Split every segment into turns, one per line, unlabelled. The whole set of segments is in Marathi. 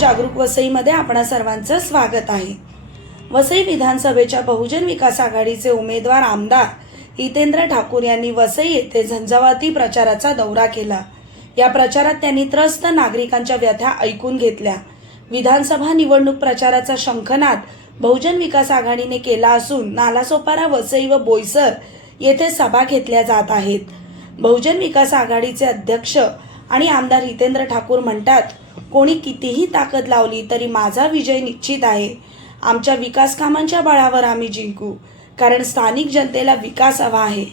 जागरूक वसईमध्ये आपणा सर्वांचं स्वागत आहे. वसई विधानसभेच्या बहुजन विकास आघाडीचे उमेदवार आमदार हितेंद्र ठाकूर यांनी वसई येथे झंझावाती प्रचाराचा दौरा केला. या प्रचारात त्यांनी त्रस्त नागरिकांच्या व्यथा ऐकून घेतल्या. विधानसभा निवडणूक प्रचाराचा शंखनाद बहुजन विकास आघाडीने केला असून नालासोपारा वसई व बोईसर येथे सभा घेतल्या जात आहेत. बहुजन विकास आघाडीचे अध्यक्ष आणि आमदार हितेंद्र ठाकूर म्हणतात कोणी कितीही ताकद लावली तरी माझा विजय निश्चित आहे. आमच्या विकास कामांच्या बळावर आम्ही जिंकू. कारण स्थानिक जनतेला विकास हवा आहे.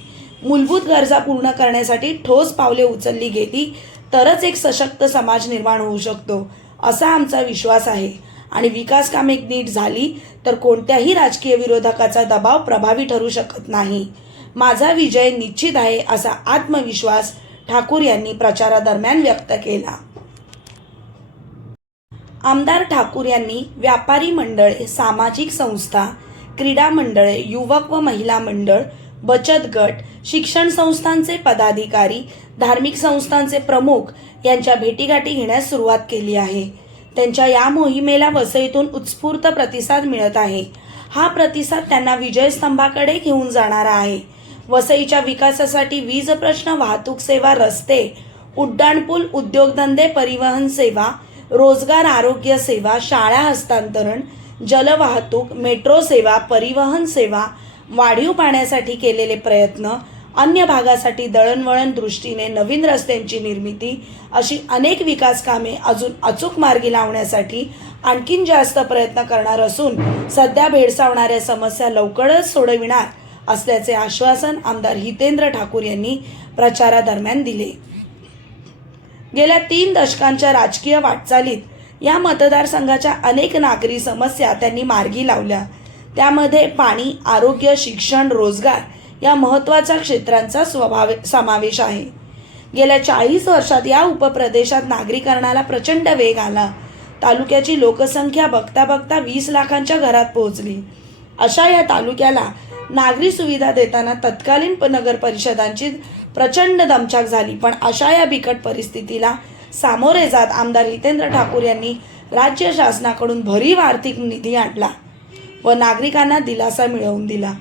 मूलभूत गरजा पूर्ण करण्यासाठी ठोस पावले उचलली गेली तरच एक सशक्त समाज निर्माण होऊ शकतो असा आमचा विश्वास आहे. आणि विकास कामे नीट झाली तर कोणत्याही राजकीय विरोधकाचा दबाव प्रभावी ठरू शकत नाही. माझा विजय निश्चित आहे असा आत्मविश्वास ठाकूर यांनी प्रचारादरम्यान व्यक्त केला. आमदार ठाकूर यांनी व्यापारी मंडळे सामाजिक संस्था क्रीडा मंडळे युवक व महिला मंडळ बचत गट शिक्षण संस्थांचे पदाधिकारी धार्मिक संस्थांचे प्रमुख यांच्या भेटीगाठी घेण्यास सुरुवात केली आहे. त्यांच्या या मोहिमेला वसईतून उत्स्फूर्त प्रतिसाद मिळत आहे. हा प्रतिसाद त्यांना विजयस्तंभाकडे घेऊन जाणारा आहे. वसईच्या विकासासाठी वीज प्रश्न वाहतूक सेवा रस्ते उड्डाणपूल उद्योगधंदे परिवहन सेवा रोजगार आरोग्य सेवा शाळा हस्तांतरण जलवाहतूक मेट्रो सेवा परिवहन सेवा वाढीव पाण्यासाठी केलेले प्रयत्न अन्य भागासाठी दळणवळण दृष्टीने नवीन रस्त्यांची निर्मिती अशी अनेक विकास कामे अजून अचूक मार्गी लावण्यासाठी आणखीन जास्त प्रयत्न करणार असून सध्या भेडसावणाऱ्या समस्या लवकरच सोडविणार असल्याचे आश्वासन आमदार हितेंद्र ठाकूर यांनी प्रचारादरम्यान दिले. गेल्या तीन दशकांच्या राजकीय वाटचालीत या मतदारसंघाच्या अनेक नागरी समस्या त्यांनी मार्गी लावल्या. त्यामध्ये पाणी आरोग्य शिक्षण रोजगार या महत्त्वाच्या क्षेत्रांचा स्वभाव समावेश आहे. गेल्या चाळीस वर्षात या उपप्रदेशात नागरीकरणाला प्रचंड वेग आला. तालुक्याची लोकसंख्या बघता बघता वीस लाखांच्या घरात पोहोचली. अशा या तालुक्याला नागरी सुविधा देताना तत्कालीन नगर परिषदांची प्रचंड दमछाक झाली. पण अशा या बिकट परिस्थितीला सामोरे जात आमदार हितेंद्र ठाकूर यांनी राज्य शासनाकडून भरीव आर्थिक निधी आणला व नागरिकांना दिलासा मिळवून दिला.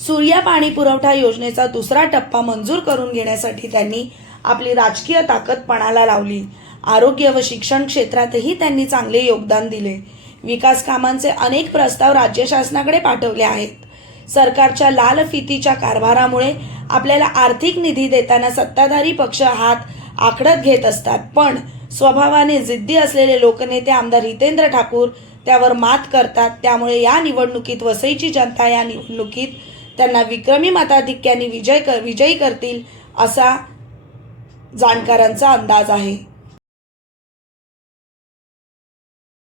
सूर्या पाणी पुरवठा योजनेचा दुसरा टप्पा मंजूर करून घेण्यासाठी त्यांनी आपली राजकीय ताकद पणाला लावली. आरोग्य व शिक्षण क्षेत्रातही त्यांनी चांगले योगदान दिले. विकास कामांचे अनेक प्रस्ताव राज्य शासनाकडे पाठवले आहेत. सरकारच्या लाल फितीच्या कारभारामुळे आपल्याला आर्थिक निधी देताना सत्ताधारी पक्ष हात आखडत घेत असतात. पण स्वभावाने जिद्दी असलेले लोकनेते आमदार हितेंद्र ठाकूर त्यावर मात करतात. त्यामुळे या निवडणुकीत वसईची जनता या निवडणुकीत त्यांना विक्रमी मताधिक्याने विजय कर विजयी करतील असा जाणकारांचा अंदाज आहे.